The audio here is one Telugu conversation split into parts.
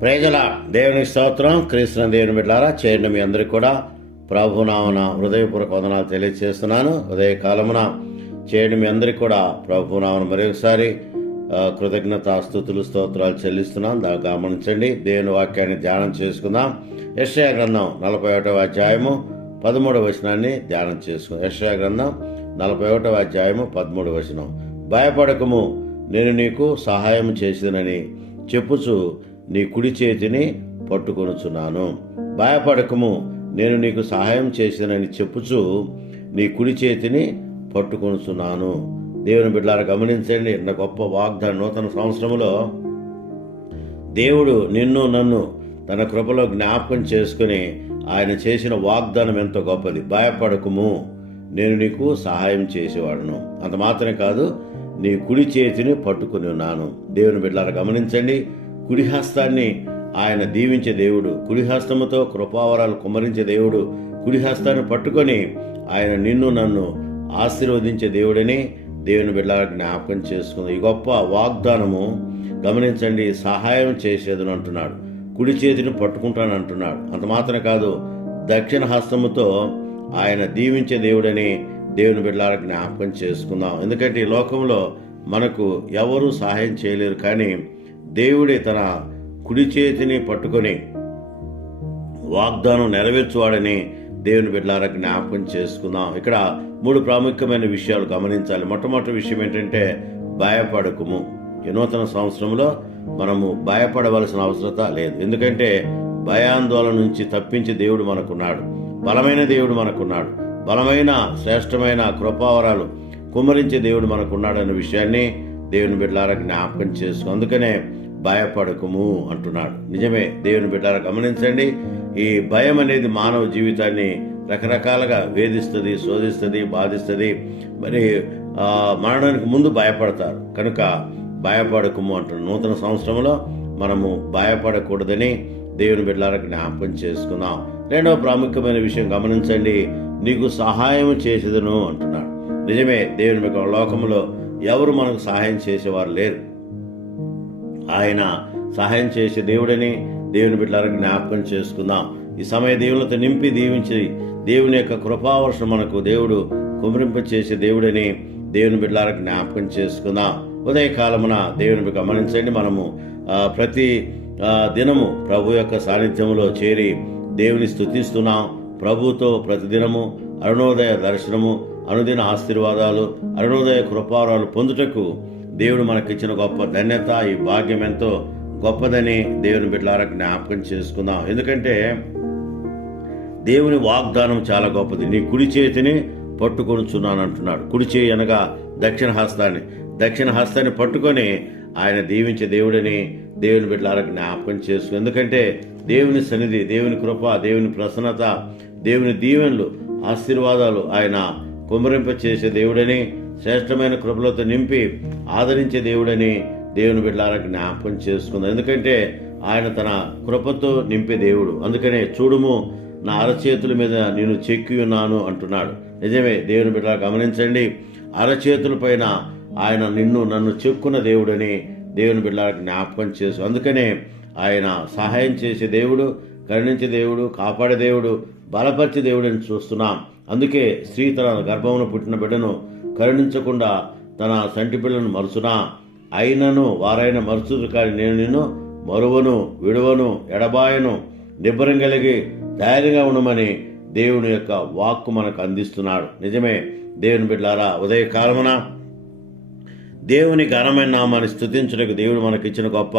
ప్రజల దేవుని స్తోత్రం. క్రీస్తున్న దేవుని బిడ్డారా చేయండి మీ అందరికి కూడా ప్రభునామన హృదయపూర్వక వందనాలు తెలియజేస్తున్నాను ఉదయ కాలమున చేయండి మీ అందరికి కూడా ప్రభునామన మరొకసారి కృతజ్ఞత స్థుతులు స్తోత్రాలు చెల్లిస్తున్నాం. దాన్ని గమనించండి దేవుని వాక్యాన్ని ధ్యానం చేసుకుందాం. యశ్యా గ్రంథం నలభై ఒకటవ అధ్యాయము పదమూడవ వచనాన్ని ధ్యానం చేసుకుందాం. యశ్యా గ్రంథం నలభై ఒకటవ అధ్యాయము పదమూడవ వచనం. భయపడకము నేను నీకు సహాయం చేసినని చెప్పుచు నీ కుడి చేతిని పట్టుకొనుచున్నాను. భయపడకము నేను నీకు సహాయం చేసినని చెప్పుచు నీ కుడి చేతిని పట్టుకొనుచున్నాను. దేవుని బిడ్డలారా గమనించండి నా గొప్ప వాగ్దాన నూతన సంవత్సరంలో దేవుడు నిన్ను నన్ను తన కృపలో జ్ఞాపకం చేసుకుని ఆయన చేసిన వాగ్దానం ఎంతో గొప్పది. భయపడకము నేను నీకు సహాయం చేసేవాడును. అంత మాత్రమే కాదు నీ కుడి చేతిని పట్టుకుని ఉన్నాను. దేవుని బిడ్డలారా గమనించండి కుడిహస్తాన్ని ఆయన దీవించే దేవుడు. కుడిహస్తముతో కృపావరాలు కుమరించే దేవుడు. కుడిహస్తాన్ని పట్టుకొని ఆయన నిన్ను నన్ను ఆశీర్వదించే దేవుడని దేవుని బిడ్డ జ్ఞాపకం చేసుకుంది. ఈ గొప్ప వాగ్దానము గమనించండి సహాయం చేసేదని అంటున్నాడు. కుడి చేతిని పట్టుకుంటాను అంటున్నాడు. అంత మాత్రమే కాదు దక్షిణ హస్తముతో ఆయన దీవించే దేవుడని దేవుని బిడ్డలారా జ్ఞాపకం చేసుకుందాం. ఎందుకంటే ఈ లోకంలో మనకు ఎవరు సహాయం చేయలేరు కానీ దేవుడే తన కుడి చేతిని పట్టుకొని వాగ్దానం నెరవేర్చువాడని దేవుని బిడ్డలారా జ్ఞాపకం చేసుకుందాం. ఇక్కడ మూడు ప్రాముఖ్యమైన విషయాలు గమనించాలి. మొట్టమొదటి విషయం ఏంటంటే భయపడకుము. వినూతన నూతన సంవత్సరంలో మనము భయపడవలసిన అవసరత లేదు. ఎందుకంటే భయాందోళన నుంచి తప్పించి దేవుడు మనకున్నాడు. బలమైన దేవుడు మనకున్నాడు. బలమైన శ్రేష్టమైన కృపావరాలు కుమరించే దేవుడు మనకున్నాడు అనే విషయాన్ని దేవుని బిడ్డలారా జ్ఞాపకం చేసుకో. అందుకనే భయపడకుము అంటున్నాడు. నిజమే దేవుని బిడ్డారా గమనించండి ఈ భయం అనేది మానవ జీవితాన్ని రకరకాలుగా వేధిస్తుంది శోధిస్తుంది బాధిస్తుంది. మరి మరణానికి ముందు భయపడతారు. కనుక భయపడకుము అంటున్నాడు. నూతన సంవత్సరంలో మనము భయపడకూడదని దేవుని బిడ్డలారా జ్ఞాపకం చేసుకుందాం. రెండవ ప్రాముఖ్యమైన విషయం గమనించండి నీకు సహాయం చేసేదను అంటున్నాడు. నిజమే దేవుని యొక్క లోకంలో ఎవరు మనకు సహాయం చేసేవారు లేరు. ఆయన సహాయం చేసే దేవుడని దేవుని బిడ్డలకు జ్ఞాపకం చేసుకుందాం. ఈ సమయ దేవులతో నింపి దీవించి దేవుని యొక్క కృపావర్షం మనకు దేవుడు కుమరింప చేసే దేవుడని దేవుని బిడ్డలకు జ్ఞాపకం చేసుకుందాం. ఉదయకాలమున దేవుని గమనించండి. మనము ప్రతి దినము ప్రభు యొక్క సాన్నిధ్యంలో చేరి దేవుని స్థుతిస్తున్నాం ప్రభుతో ప్రతిదినము అరుణోదయ దర్శనము అనుదిన ఆశీర్వాదాలు అరుణోదయ కృపారాలు పొందుటకు దేవుడు మనకిచ్చిన గొప్ప ధన్యత ఈ భాగ్యం ఎంతో గొప్పదని దేవుని బిడ్డలారా జ్ఞాపకం చేసుకుందాం. ఎందుకంటే దేవుని వాగ్దానం చాలా గొప్పది. నీ కుడి చేతిని పట్టుకొనుచున్నాను అంటున్నాడు కుడి చేయి అనగా దక్షిణ హస్తాన్ని. దక్షిణ హస్తాన్ని పట్టుకొని ఆయన దీవించే దేవుడని దేవుని బిడ్డలారా జ్ఞాపకం చేసుకు ఎందుకంటే దేవుని సన్నిధి దేవుని కృప దేవుని ప్రసన్నత దేవుని దీవెనలు ఆశీర్వాదాలు ఆయన కుమరింపచేసే దేవుడని శ్రేష్టమైన కృపలతో నింపి ఆదరించే దేవుడని దేవుని బిడ్డలారా జ్ఞాపకం చేసుకుంది. ఎందుకంటే ఆయన తన కృపతో నింపే దేవుడు. అందుకనే చూడుము నా అరచేతుల మీద నేను చెక్కి ఉన్నాను అంటున్నాడు. నిజమే దేవుని బిడ్డ గమనించండి అరచేతుల పైన ఆయన నిన్ను నన్ను చెక్కున్న దేవుడని దేవుని బిడ్డ జ్ఞాపకం చేసు. అందుకనే ఆయన సహాయం చేసే దేవుడు కరుణించే దేవుడు కాపాడే దేవుడు బలపరిచే దేవుడని చూస్తున్నాం. అందుకే స్త్రీ తన గర్భమును పుట్టిన బిడ్డను కరుణించకుండా తన సంటి పిల్లను మరుచునా. అయినను వారైన మరుచుదు కానీ నేను నిన్ను మరువను విడువను ఎడబాయను నిబ్బరం కలిగి ధైర్యంగా ఉండమని దేవుని యొక్క వాక్కు మనకు అందిస్తున్నాడు. నిజమే దేవుని బిడ్డారా ఉదయకాలమున దేవుని ఘనమైన నామాన్ని స్థుతించడానికి దేవుడు మనకిచ్చిన గొప్ప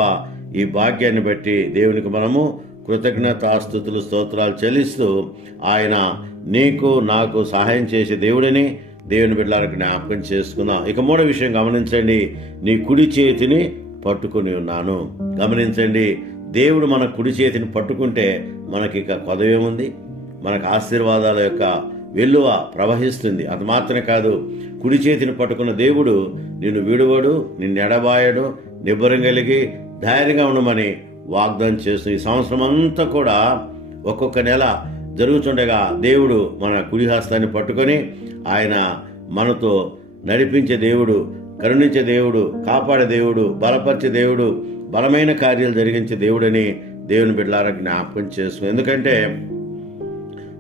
ఈ భాగ్యాన్ని బట్టి దేవునికి మనము కృతజ్ఞతాస్థుతులు స్తోత్రాలు చెల్లిస్తూ ఆయన నీకు నాకు సహాయం చేసే దేవుడిని దేవుని బిడ్డలకు జ్ఞాపకం చేసుకుందాం. ఇక మూడో విషయం గమనించండి. నీ కుడి చేతిని పట్టుకుని ఉన్నాను. గమనించండి. దేవుడు మన కుడి చేతిని పట్టుకుంటే మనకి ఇక కొదవేముంది మనకు ఆశీర్వాదాల యొక్క వెల్లువ ప్రవహిస్తుంది. అది మాత్రమే కాదు కుడి చేతిని పట్టుకున్న దేవుడు నిన్ను విడువడు నిన్ను ఎడబాయడు నిబ్బరం కలిగి ధైర్యంగా ఉండమని వాగ్దానం చేస్తూ ఈ సంవత్సరం అంతా కూడా ఒక్కొక్క నెల జరుగుతుండగా దేవుడు మన కుడిహాస్తాన్ని పట్టుకొని ఆయన మనతో నడిపించే దేవుడు కరుణించే దేవుడు కాపాడే దేవుడు బలపరిచే దేవుడు బలమైన కార్యాలు జరిగించే దేవుడని దేవుని బిడ్డలారా జ్ఞాపకం చేసుకుని. ఎందుకంటే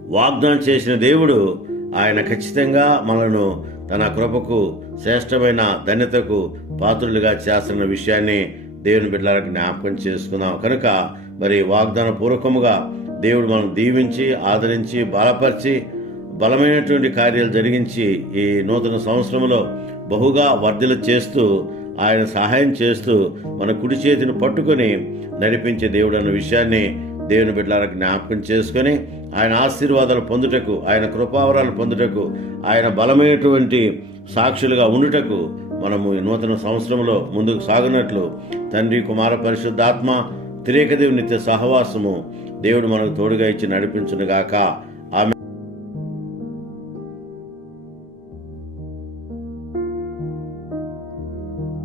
వాగ్దానం చేసిన దేవుడు ఆయన ఖచ్చితంగా మనను తన కృపకు శ్రేష్టమైన ధన్యతకు పాత్రులుగా చేస్తున్న విషయాన్ని దేవుని బిడ్డలకు జ్ఞాపకం చేసుకుందాం. కనుక మరి వాగ్దాన పూర్వకముగా దేవుడు మనం దీవించి ఆదరించి బలపరిచి బలమైనటువంటి కార్యాలు జరిగించి ఈ నూతన సంవత్సరంలో బహుగా వర్ధలు చేస్తూ ఆయన సహాయం చేస్తూ మన కుడి చేతిని పట్టుకొని నడిపించే దేవుడు అన్న విషయాన్ని దేవుని బిడ్డలకు జ్ఞాపకం చేసుకొని ఆయన ఆశీర్వాదాలు పొందుటకు ఆయన కృపావరాలు పొందుటకు ఆయన బలమైనటువంటి సాక్షులుగా ఉండుటకు మనము ఈ నూతన సంవత్సరంలో ముందుకు సాగునట్లు తండ్రి కుమార పరిశుద్ధాత్మ తిరేక నిత్య సహవాసము దేవుడు మనకు తోడుగా ఇచ్చి నడిపించునుగాక.